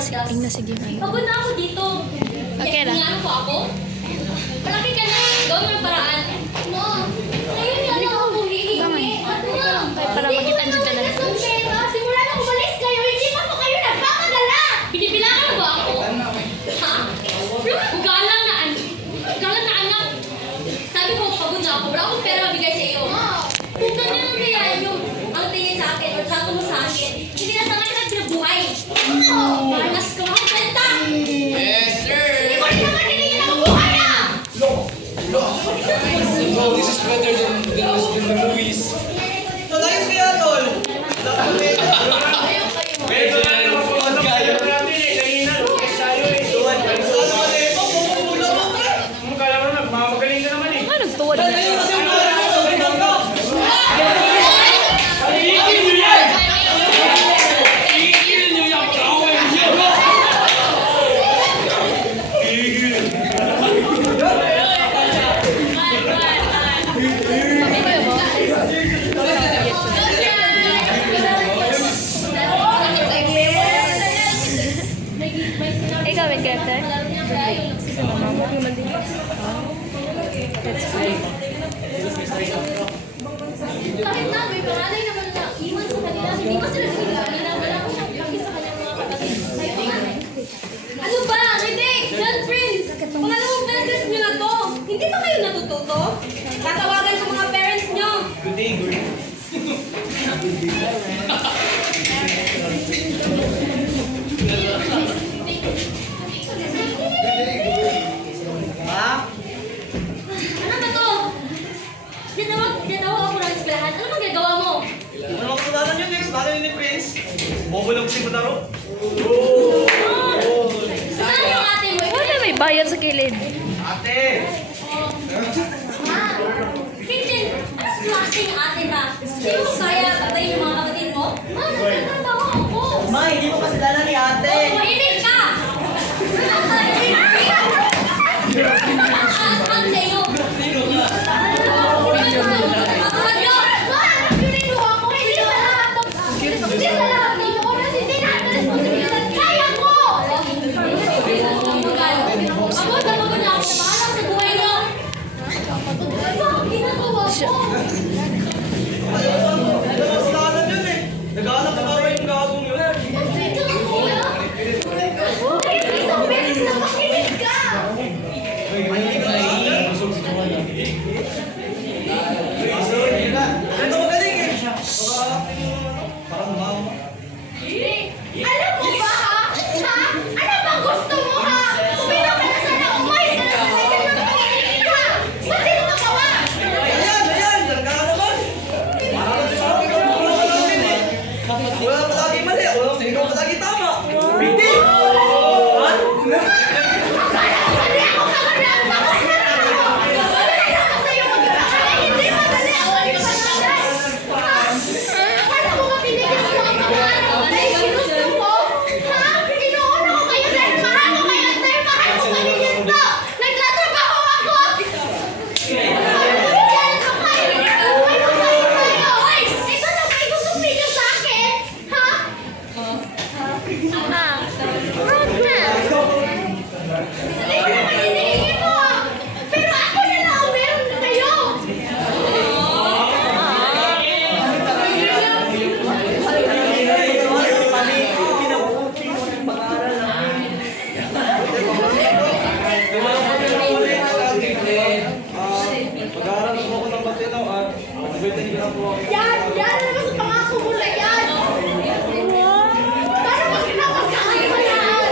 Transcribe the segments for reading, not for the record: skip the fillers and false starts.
sige ngayon. Pagod na ako dito. Okay na. Ano po ako? Malaki ka na. Gawin mo ng paraan. No. Ngayon yan ako humihingi. Para makita nyo dyan. Simula na umalis kayo, hindi pa po kayo nagpapadala. Binibilangan mo ba ako? Ha? Galang na anak. Sabi ko, pagod na ako. Wala akong pera mabigay sa iyo. Kung ganyan ang kaya yung ang tingin sa akin o trato mo sa akin, hindi na sana kita pinabuhay. Mas kumakanta. Yes, sir! Hindi ko rin naman hiningin ang buhay na! So, this is better than the movies. Ayos kaya, tol. Medyo na naman po ang kayo. Ano nagtuwad na? Ikaw, may character? Si mama mo. That's fine. Kahit na, may pangalay naman na iwan sa kanila. Hindi ko sila kanila. Wala akong laki sa kanyang mga kapatid. Kayo nga. Ano ba? Ridic! John Prince! Pangalawang beses nyo na to. Hindi ba kayo natututo? Tatawagan sa mga parents nyo. Good day, good day. Ha? Ano ba to? Dinawag ako ng eskwelahan. Ano bang gagawa mo? Ano mga kasalanan yun, Nex? Bakit yun ni Prince? Bobo lang si Madaro. Saan yung ate mo? Wala may bayad sa kilid. Ate! Hindi. Anong klaseng ate ba? Hindi mo kaya patayin yung mga kapatid mo? Nagtatrabaho ako. Ma, hindi mo kasalanan ni ate! Tumahimik ka! Aasaan sa'yo? Sino ka? Matawag nyo! Hanap yun rin mo ako. Hindi sa lahat ng oras, hindi natin responsibilidad. Kaya ko! Pagod na ako. Bahala sa buhay nyo. Ano ang ginagawa ko? Ano mga kasalanan yun eh? Nag-aanap ka ba yung gagong yun? Isang beses na makinig ka! Mahilig ka na. Ito magaling eh. Parang mama. Alam mo ba ha? Ha? Ano bang gusto mo ha? Uminom ka na sana, umayos ka na sa second ng pakikinig ha! Ba't di mo magawa? Ayan! Diyan ka naman! Parang si Mami ka wala ka namin eh. Wala palagi mali. Wala ikaw palagi tama. Hindi! Ha? Hindi ako kagandang bakit na lang ako! Wala na ako sa'yo mag-aaral! Hindi madali ako! Hindi ka madali! Ha? Akala mo ba pinigyan ko ang pag-aaral? Dahil ginusto mo? Ha? Inuuna ko kayo dahil mahal ko kayo at dahil mahal ko kayo dito! Nagtatrabaho ako! Bigyan ko kayo! May kapain kayo! Ay! Ito na ba itutumpin niyo sa akin? Ha? Hindi ko naman hinihingi mo ah! Pero ako na lang ang meron na kayo! Mag-aaral po ako ng Batinaw at mag-birthday ko lang po ako. Yan! Yan na naman sa pangako mo na yan! Paano pag kinapagkain mo yan?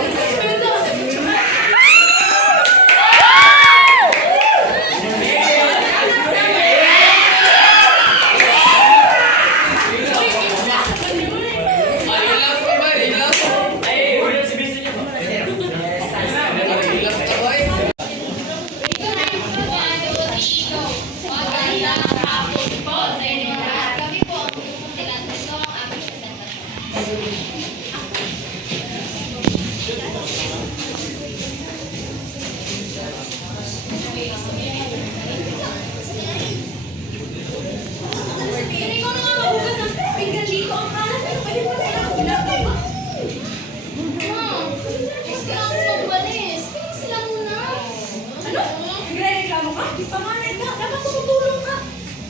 Relax ka ba? Relax? Relax ka ba? Hindi ko na nga mabukas ang pinggan dito. Ang kalat na pwede mo na lang pinapay. reklamo ka? Panganay ka. Dapat tumutulong ka.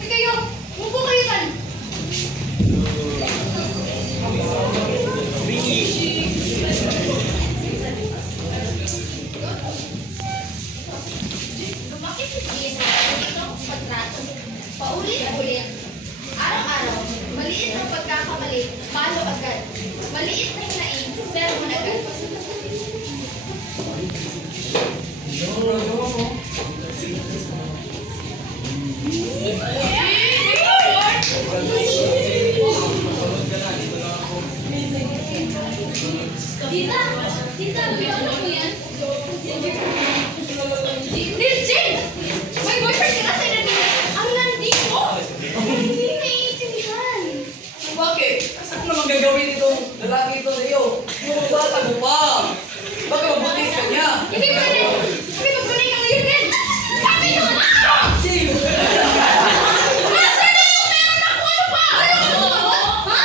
Ay kayo, upo kayo kan. Bakit hindi sa itong pagtrato? Paulit-ulit. Araw-araw, maliit na pagkakamali, palo agad. Maliit na hinaing, sermon agad. Tita, tita, ano mo yan? Jane! May boyfriend ka kasi na ang landi ko! Hindi naiintindihan. Bakit? Saan naman gagawin itong lalaki ito sa iyo? Yung bata mo pa! Bakit mabutis ka niya? Hindi ba rin? Bakit magpunay ka ngayon din? Sabi nyo na ako! Sino? Nasaan na yung meron ako? Ano ba? Ha?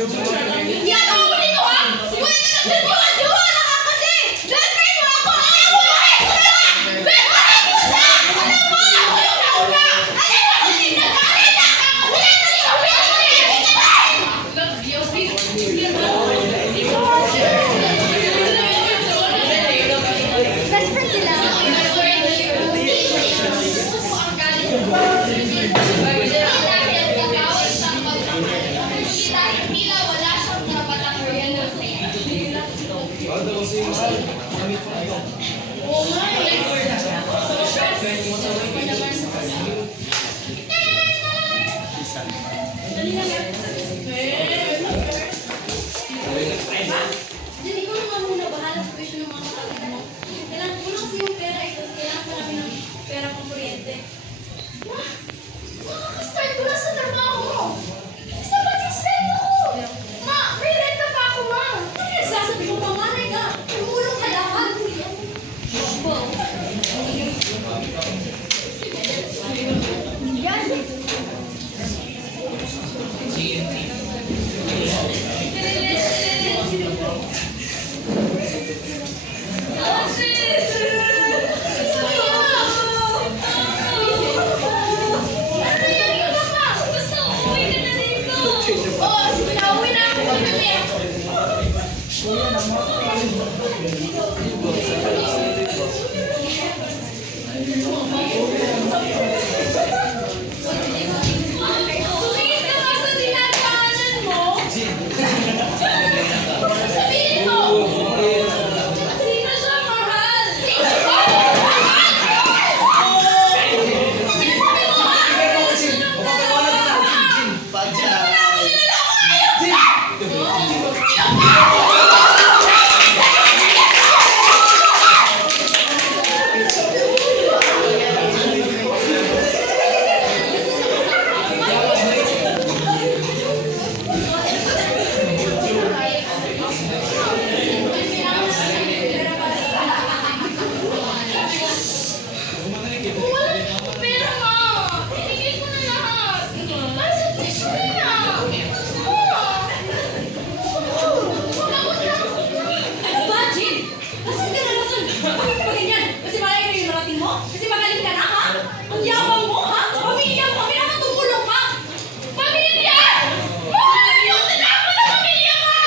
Hindi ako ako dito ha? Wala ka na jowa na ka kasi! Girlfriend mo ako! Ayaw mo umalis! Ano ba? Girlfriend mo siya! Ano ba? Ayaw na una! Ayaw na kasi nagkalit na ka! Wala na rin ako! Best friend sila. Jadi ko naman muna bahala sa question ng mga kapatid mo. Kailangan ko lang yung pera ito. Kailangan ko namin ng pera pang kuryente. Ma! Makakastart ko lang sa trabaho mo. Isa pa yung sweldo ko. Ma! May renta pa ako, ma! Ano yung sasabi mo, panganay ka? Tumulong ka lahat. Yan! Sabihin mo! Sino siya, mahal? Sino siya? Sinasabi mo, ha? Wala na akong pera, ma. Binigay ko na lahat. Para sa tuition niya. Ano ba, Jin? Nasaan ka na nasan? Bakit ka ba ganyan? Kasi malayo na yung narating mo? Kasi magaling ka na, ha? Ang yabang mo, ha? Pamilya mo, kami naman tumulong ka. Pamilya! Mahal! Hindi ako tinapon ng pamilya ka!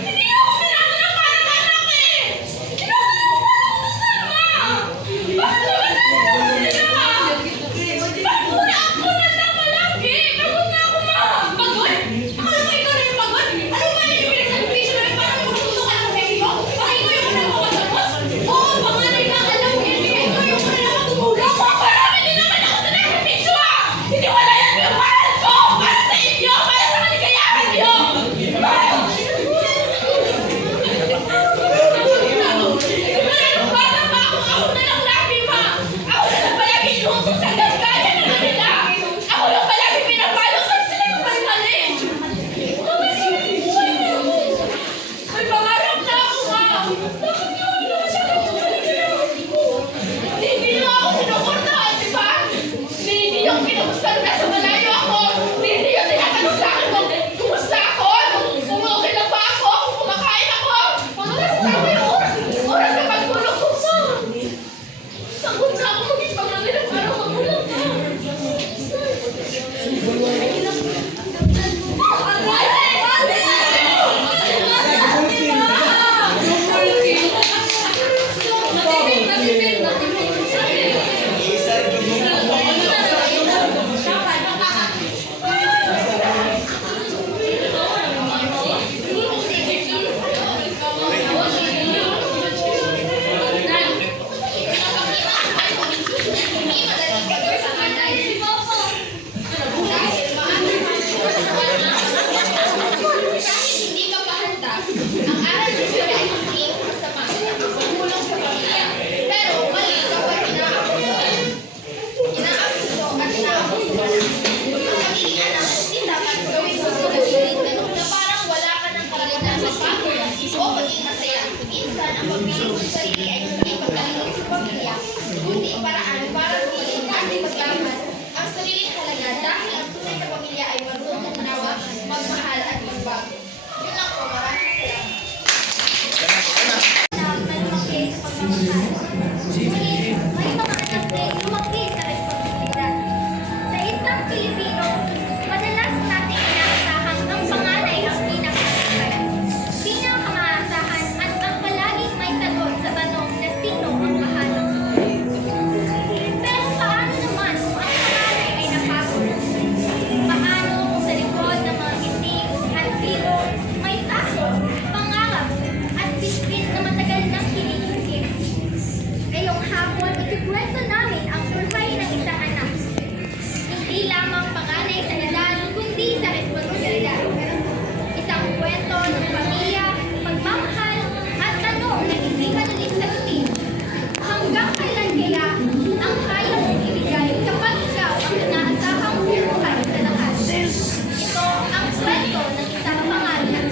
Hindi ako tinapon ng para-para ka eh! Tinapon mo para ako kasama! Bakit naman sila ka? Pagod ako na tama lagi! Pagod na ako, ma! Pagod? Akala mo ikaw na yung pagod? Ano ba yung pinag-sacrifice namin para makatulong ka ng baby mo? Baka ikaw yung unang makatapos? Oo, panganay ka, alam mo yun. Ikaw yung unang nakatulong. Marami din naman ako sa Kung sa ako maging pangalan para magulang ka. Hindi ka pa handa. Ang aral ng istorya ay hindi masama. Tumulong sa pamilya. Pero mali kapag inaabuso at inaabuso ka na. Ang magiging anak, hindi dapat gawin mo sa gawin ganun na parang wala ka ng karalitan sa pagod o maging masaya. Minsan, ang pagpiling sa sarili ay hindi pagkalimut sa pamilya, kundi paraan para gumaling at ipaglaban ang sariling halaga dahil ang tunay na pamilya ay marunong manawa, magmahal at magbago. Yun lang po, maraming salamat. Na lumaki sa pagmamahal. Ngunit may mga anak din lumaki sa responsibilidad. Sa isang Pilipino, madalas natin inaasahan ang panganay ang pinakahalaga. Pinakamaasahan at ang palaging may sagot sa tanong na sino ang mahalang. Pero paano naman kung ang panganay ay napagod? Paano kung sa likod ng mga ngiti at biro may taso, pangarap at disiplin na matagal nang hinihigit? Ngayong hapon, ikikwento namin ang buhay ng isang anak. Hindi lamang panganay sa edad, kundi sa responsibilidad. Isang kwento ng pamilya, pagmamahal, at tanong na hindi madaling sagutin. Hanggang kailan kaya ang kaya mong ibigay kapag ikaw ang inaasahang buhay sa lahat? Ito ang kwento ng isang pangalan.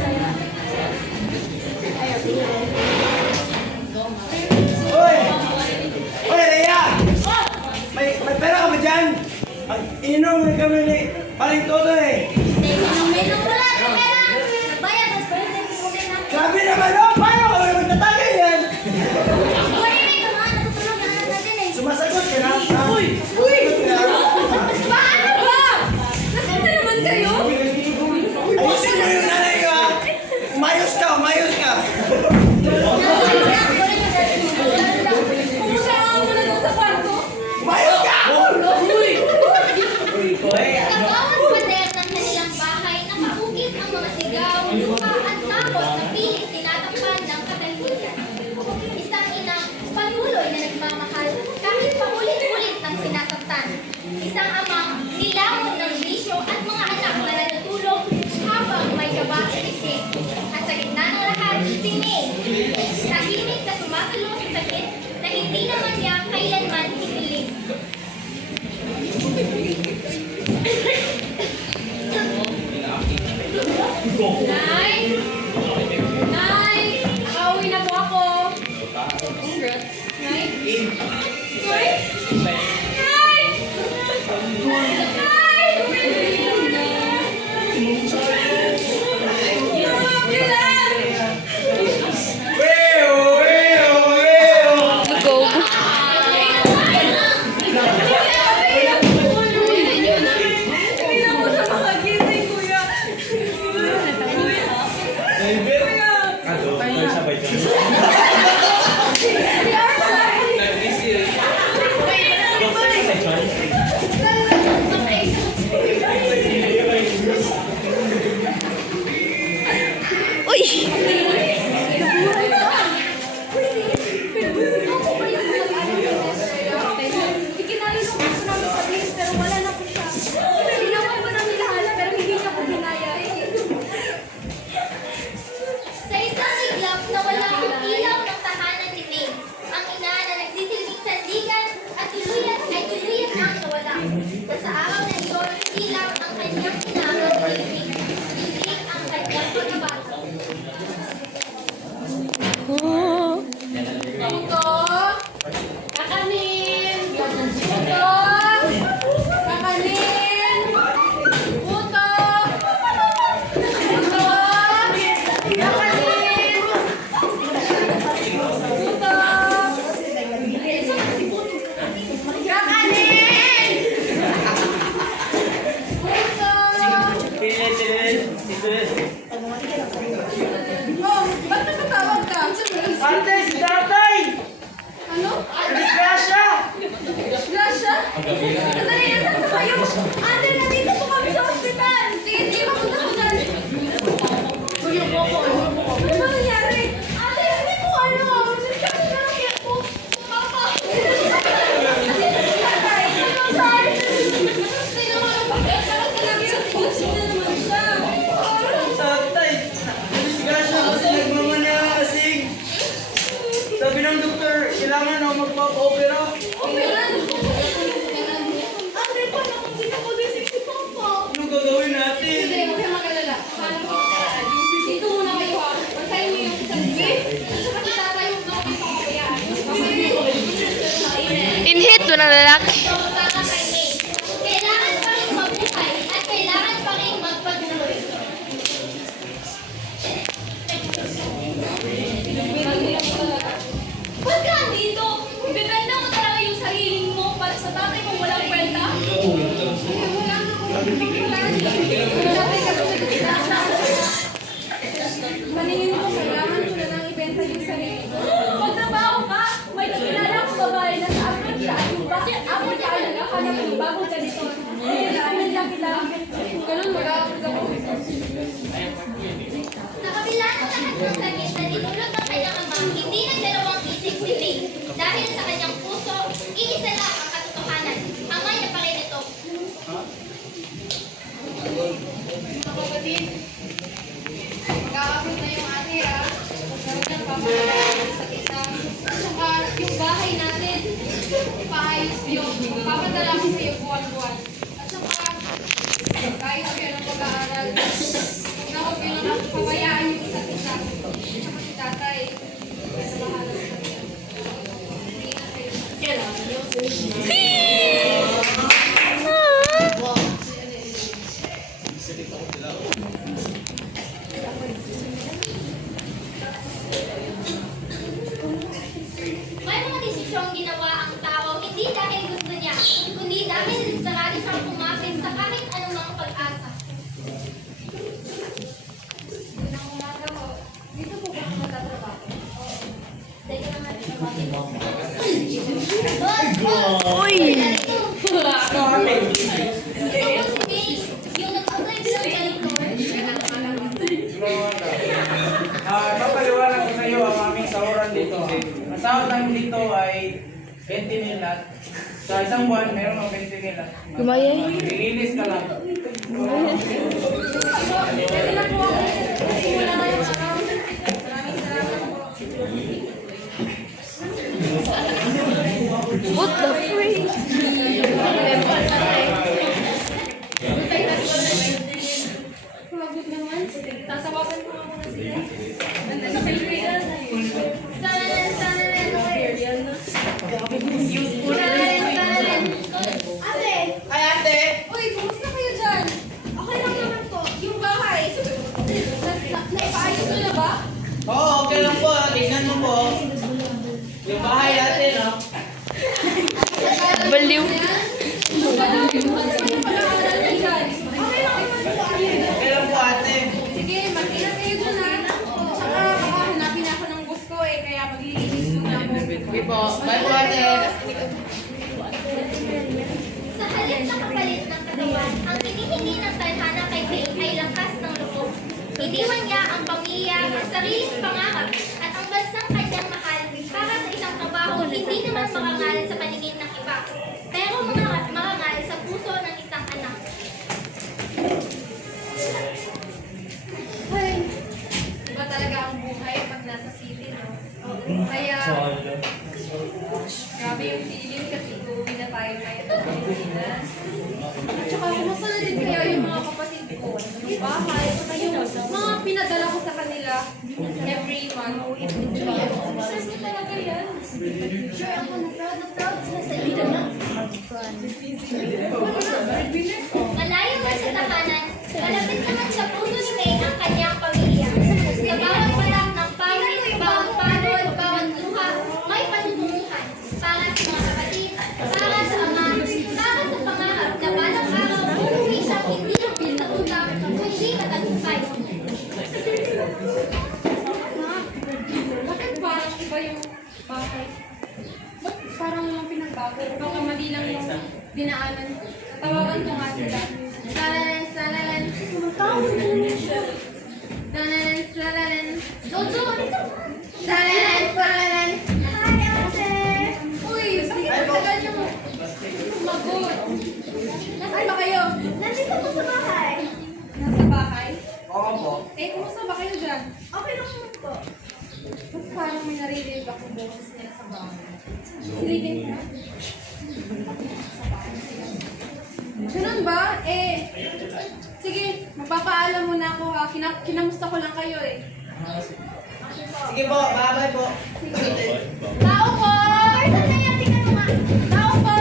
Hoy! Hoy, Leia! May pera ka ba dyan? Inom na kami ni Paring Toto eh. Minum wala ng pera! Bayad, mas pwede din kumin ng Grabe naman oh! Paano kami magtatagay yan? Wala na ito mga natutulog na natin eh. Sumasagot ka na? Uy! Uy! Paano ba? Nasaan naman kayo? Ayusin mo yung nanay ko ha! Umayos ka! Umayos ka! Umayos ka! Sa bawat pader ng kanilang bahay, nakaukit ang mga sigaw, luha at takot na pilit tinatakpan ng katahimikan. Isang inang patuloy na nagmamahal kahit paulit-ulit ng sinasaktan. Isang amang nilamon ng bisyo at mga anak na natutulog habang may kaba sa isip. At sa gitna ng lahat, si May, tahimik na sumasalo sa sakit na hindi naman niya kailanman hiniling. Nay! Nay! Nakauwi na po ako. Congrats. Nay? Nay? Nay! Go. Uy! Ikinali nung gusto namin sabihin pero wala na po siya. Ginawan ko namin lahat pero hindi niya po ginaya. Sa isang iglap na wala ang ilaw ng tahanan ni May, ang ina na nagsisilbing sandigan at tuluyan ay tuluyan ang nawala. Na sa araw na iyon, hindi lang ang kanyang ina ang hilig, hindi ang kanyang pagkabata. Puto! Kakanin! Puto! Kakanin! Puto! Puto! Kakanin! Puto! Sandali, nasaan na kayo? Ate, nandito po kami sa ospital. Sige, sige, mapunta ko dyan. Ano ba nangyari? Ate, hindi po ano. Kasi na lang yan po. Papa. Tatay, ano tayo? Sino mo ang bakit? Bakit sinabi sa sino naman siya? Tatay, disgrasya kasi nagmamanasing. Sabi ng doktor, kailangan na magpapa-opera. Opera? Ate, paano kung hindi ako gising si Papa? Anong gagawin natin? Hindi, huwag kang mag-alala. Paano ko sa dito muna kayo ha. Pantayin mo yung isang bibig. At saka si tatay yung nakapit ko kaya. Inhit mo ng lalaki. Baka kay May. Kailangan pa rin mabuhay at kailangan pa rin magpatuloy. Ba't ka andito? Ibibenta mo talaga yung sarili mo para sa tatay mong walang kwenta? Maningin mo, kailangan ko na nang ibenta yung sarili ko. Magtrabaho ka! May nakilala akong babae na sa abroad siya. Kasi abroad siya ay naghahanap ng bagong ganito. Kailangan lang. Ganun, mag-abroad ako. Sa kabila ng lahat ng sakit na dinulot ng kanyang ama, hindi nagdalawang isip si May. Dahil sa kanyang puso, iisa lang ang katotohanan. Ama niya pa rin ito. Mga kapatid, mag-aabot na yung ate ha. Huwag nang papalala sa isa. At saka yung bahay natin, paayos yun. Papadala ko sa iyo buwan-buwan. At saka, kahit kayo ng pag-aaral, huwag na huwag yun ang pabayaan yung isa't isa. At saka si tatay, nasa bahala sa kanya. Hindi na kayo. May mga desisyong ginawa ang tao hindi dahil gusto niya, kundi dahil desperado siyang kumapit sa kahit anumang pag-asa. Dito po ba ang magtatrabaho? Dahil ka naman Uy! Ito po si May, yung nag-apply sa ganito. Papaliwanag ko sa iyo ang aming sahuran dito. Ang sahod namin dito ay 20 mil lahat. Sa isang buwan, meron ng 20 mil lahat. Gumaya. Release ka lang. Pwede na po ako. Wala na yung account. Maraming salamat po. What the freak? Pagod naman. Tasawagan ko nga muna sila. Nandun sa Pilipinas. Sana rin. Ate! Ay, ate! Uy, kumusta kayo dyan? Okay lang naman po. Yung bahay. Naipaayos nyo na ba? Oo, okay lang po. Tingnan mo po. Yung bahay natin, no? Baliw. Okay lang naman po. Okay lang po, ate. Sige, mag-ingat kayo dyan ha. Tsaka baka hanapin ako ng bus ko eh, kaya maglilinis muna ako. Okay po. Bye po, ate. Sa halip na kapalit ng katawan, ang hinihingi ng tadhana kay May ay lakas ng loob. Iniwan niya ang pamilya, ang sariling pangarap, at ang bansang kanyang mahal para sa isang trabaho hindi naman marangal sa paningin ng iba, pero marangal sa puso ng isang anak. Ay, iba talaga ang buhay pag nasa city, no? Kaya, grabe yung feeling kasi uuwi na tayo ngayon sa Pilipinas. At saka, kumusta na din kaya yung mga kapatid ko? Yung bahay, saka yung mga pinadala ko sa kanila every month. Deserve niyo talaga yan. Sure ako na proud sila sa iyo. Malayo man sa tahanan, malapit naman sa puso ni May ang kanyang pamilya. Sa bawat palang ng pawis, bawat pagod, bawat luha, may panutunguhan para sa mga kapatid, para sa ama, para sa pangarap na balang araw uuwi siyang hindi lang pinatutang, kundi matagumpay. Bakit mali lang yung dinaanan ko. Tawagan ko nga sila. Salalan, salalan. Salalan, salalan. Jojo, ano ito? Salalan, salalan. Hi, ate! Uy, sige, tagal niyo mo. Magot. Nasaan ba kayo? Nandito po sa bahay. Nasa bahay? Oo po. Eh, kumusta ba kayo dyan? Okay lang naman po. Ba't parang may naririnig akong boses nila sa bahay? Silipin ka? Ganun ba? Eh, sige, magpapaalam muna ako ha. Kinamusta ko lang kayo eh. Sige po, bye-bye po. Tao po! Person na yan, tingnan mo nga. Tao po!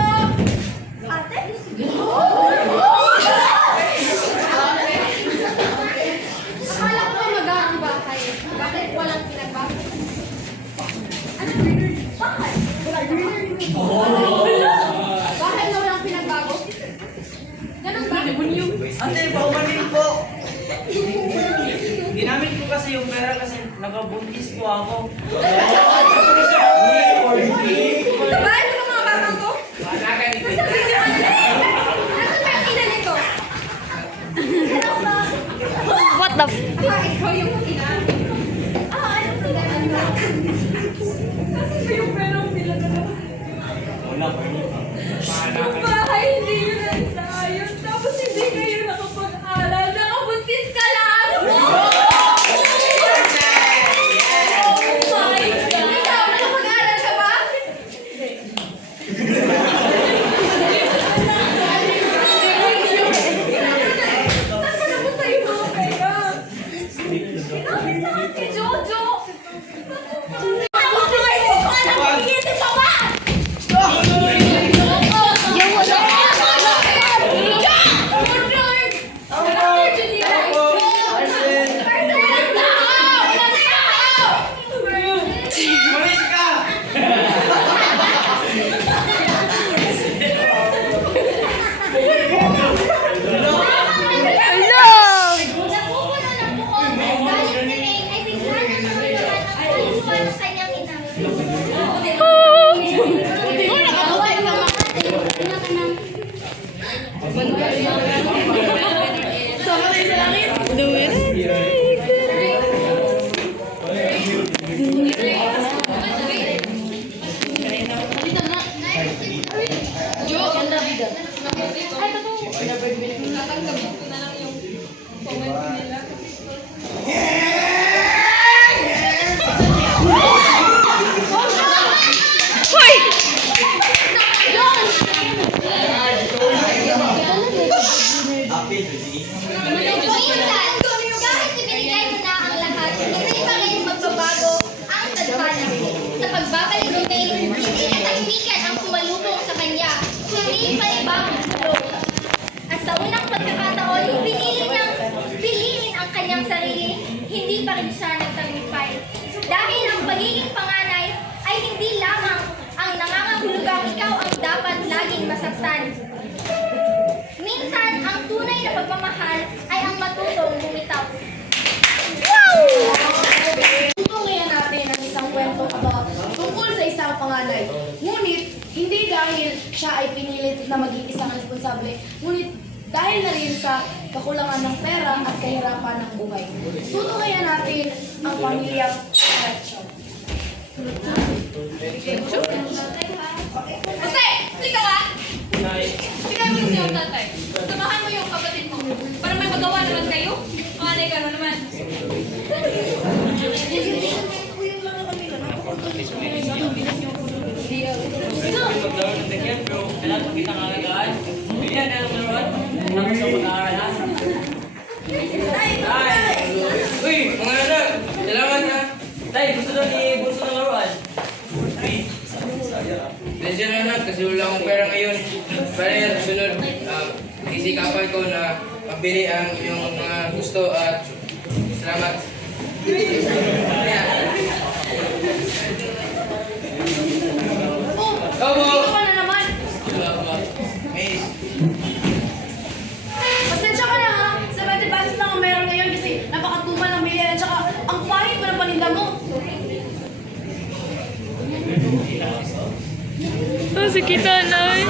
Ate? Akala ko ba mag-aakiba kayo? Bakit walang pinagbago? Ano? Bakit? Bakit na walang pinagbago? Ganun ba? Ate, paumanin po. Ginamit ko kasi yung pera kasi nakabuntis ko ako. Ito ba? Ito ba mga batang to? Nasaan ba yung Nasaan ba yung ina nito? What the f... Ikaw yung ina? Ano po ganun ba? Nasaan ba yung perang pinagbago? Yung bahay, hindi yun ang ayos. Tapos hindi kayo nakapag-aral. Nakabuntis ka lang! Oh my God! Ikaw, nakapag-aral ka ba? Saan ka napunta yung mga pera? Ginamit lahat kay Jojo! Ako kayo! Anak, iisip pa ba? Umalis ka! Napupuno ng buko dahil si May ay bigla na naramdaman ang kalusuan ng kanyang ina. Nakaway ka mga ate. Ina ka ng... Do it. Hoy! Minsan, kahit ibinigay mo na ang lahat, hindi pa rin magbabago ang tadhana. Sa pagbabalik ni May, hindi katahimikan ang sumalubong sa kanya, kundi panibagong tulog. At sa unang pagkakataon, pinili niyang piliin ang kanyang sarili, hindi pa rin siya nagtagumpay. Dahil ang pagiging panganay ay hindi lamang ang nangangahulugang ikaw ang dapat laging masaktan. Minsan, ang tunay na pagmamahal ay ang matutong bumitaw. Tutungayan natin ang isang kwento tungkol sa isang panganay. Ngunit, hindi dahil siya ay pinilit na maging isang responsable, ngunit dahil na rin sa kakulangan ng pera at kahirapan ng buhay. Tutungayan natin ang pamilyang Rachel. Jose! Lika ka! Bigay mo siya ang tatay. Samahan mo yung kapatid mo. Para may magawa naman kayo. Panganay ka na naman. Uy, mga anak! Kailangan ha! Tay, gusto daw ni Bunso ng laruan. Medyo na anak, kasi wala akong pera ngayon. Para sunod, isikapan ko na mabili ang yung mga gusto at salamat. Oh, dito ka na naman. May Pasensya ka na ha. 70 pesos lang ang meron ngayon kasi napakatumal ng bilihan at saka ang pahit mo ng paninda mo. Oh, si kita, Nay.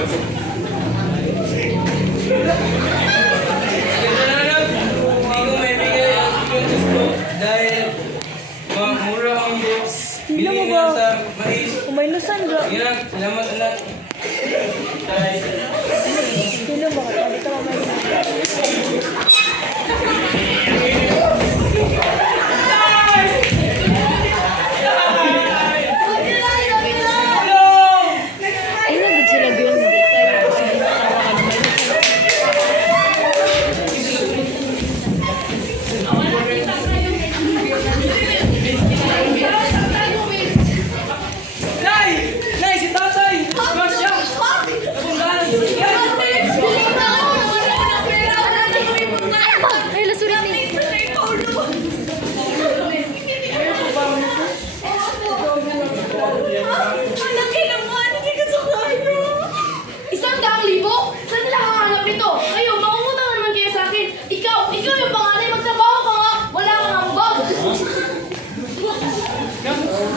libo? Saan sila kakahanap nito? Kayo, maungutang naman kayo sa akin. Ikaw yung panganay, magtrabaho ka nga. Wala kang ambag.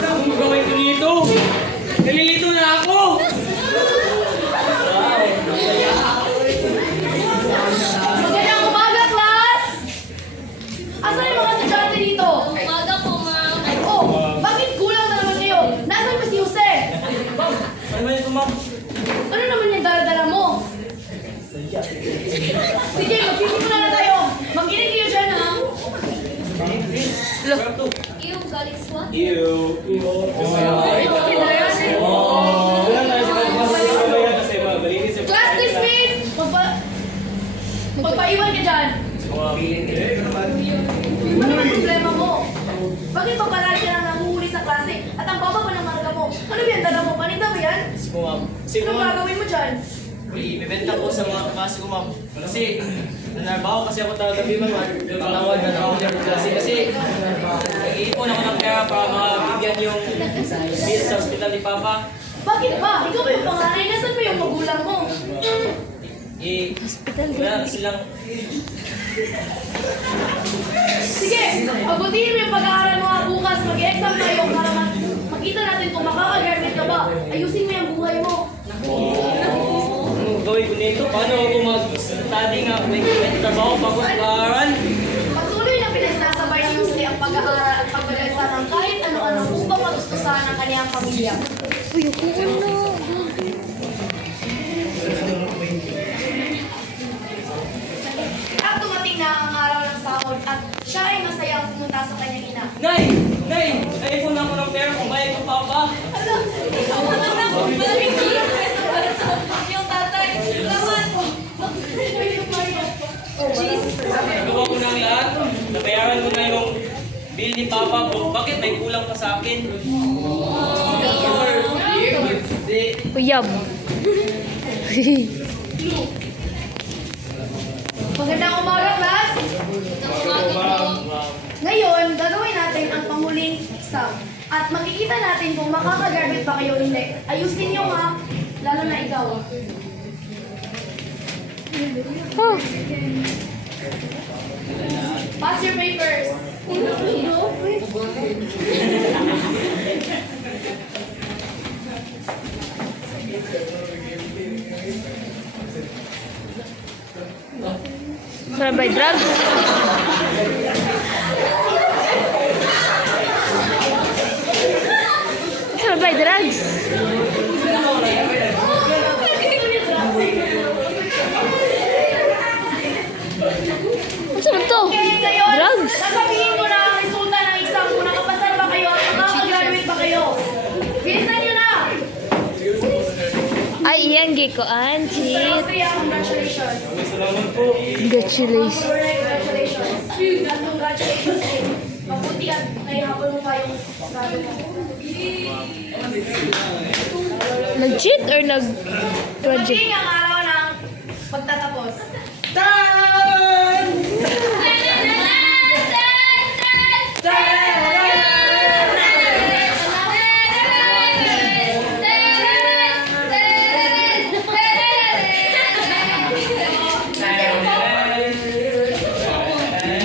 Anong gawin ko dito? Nalilito na ako! Magandang umaga, class! Asan yung mga estudyante dito? Umaga po, ma'am. Oh, bakit kulang na naman kayo? Nasaan ba si Jose? Ano ba ito, ma'am? Ano naman yung dala-dala mo? Sige, magsisimula na tayo. Makinig kayo dyan, ha? Ew, galing SWAT. Class dismissed! Magpaiwan ka dyan. Ano ang problema mo? Bakit pa palagi ka na nanguhuli sa klase? At ang baba pa ng marga mo? Ano ba yan? Dala mo? Paninda mo yan? Anong gagawin mo dyan? Ibebenta ko sa mga kaklase ko, ma'am. Kasi, nanarbaho kasi ako tagabi, ma'am. Patawad na ako niya kasi nag-iipon ako ng pera para mabigyan yung bill sa hospital ni Papa. Bakit ba? Ikaw ba yung panganay? Nasaan ba yung magulang mo? Wala na silang... Sige, pagbutiin mo yung pag-aaral mo nga bukas. Mag-exam tayo para makita natin kung makaka-graduate ka ba. Ayusin mo yung buhay mo. Anong gawin ko nito? Paano ako mag-study nga? May trabaho pa ako mag-aaral? Patuloy na pinagsasabay ni Jose ang pag-aaral at pagbalita ng kahit ano-ano upang magustusan ang kaniyang pamilya. Uy, ako na. At dumating na ang araw ng sahod at siya ay masayang pumunta sa kanyang ina. Nay! Nay! Naipon ako ng pera kung bayad ko, Papa. Ano? Malamig yung tatay. Salamat po. Nagawa ko na ang lahat. Nabayaran ko na yung bill ni Papa ko. Bakit may kulang pa sa akin? Uyab. Magandang umaga, class! Ngayon, gagawin natin ang panghuling exam. At makikita natin kung makakagraduate pa kayo o hindi. Ayusin nyo ha, lalo na ikaw. Oh. Pass your papers. Sarap by drugs? Sarap by drugs? Ano naman to? Okay, ngayon, Drugs? sasabihin ko na ang resulta ng exam kung nakapasal ba kayo at makakagraduate ba kayo. Bilisan nyo na! Ay, iyan gay ko, Angie. Austria, congratulations. Congratulations. Congratulations. At congratulations din. Mabuti ka, kaya habol mo pa yung grado mo. Nag-cheat or nag-project? Dumating ang araw ng pagtatapos.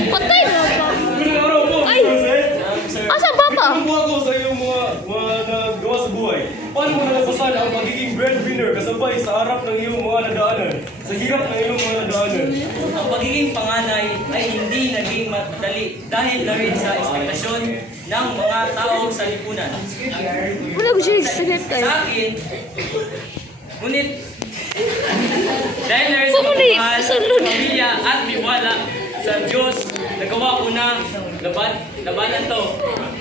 Patay mo pa. Ay! Asa ba pa? Ang buha ko sa iyong mga nagawa sa buhay. Paano mo nalabasan ang pagiging breadwinner kasabay sa harap ng iyong mga nadaanan? Sa hirap ng iyong mga nadaanan? Ang pagiging panganay ay hindi naging madali dahil na rin sa ekspektasyon ng mga tao sa lipunan. Wala ko siya excited tayo. Sa akin, ngunit dahil na rin sa Pumuli, pagmamahal, sunod. pamilya at tiwala sa Diyos, nagawa ko na labanan to.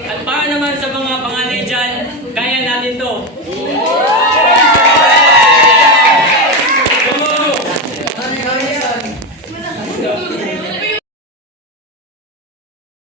At para naman sa mga panganay dyan, kaya natin to.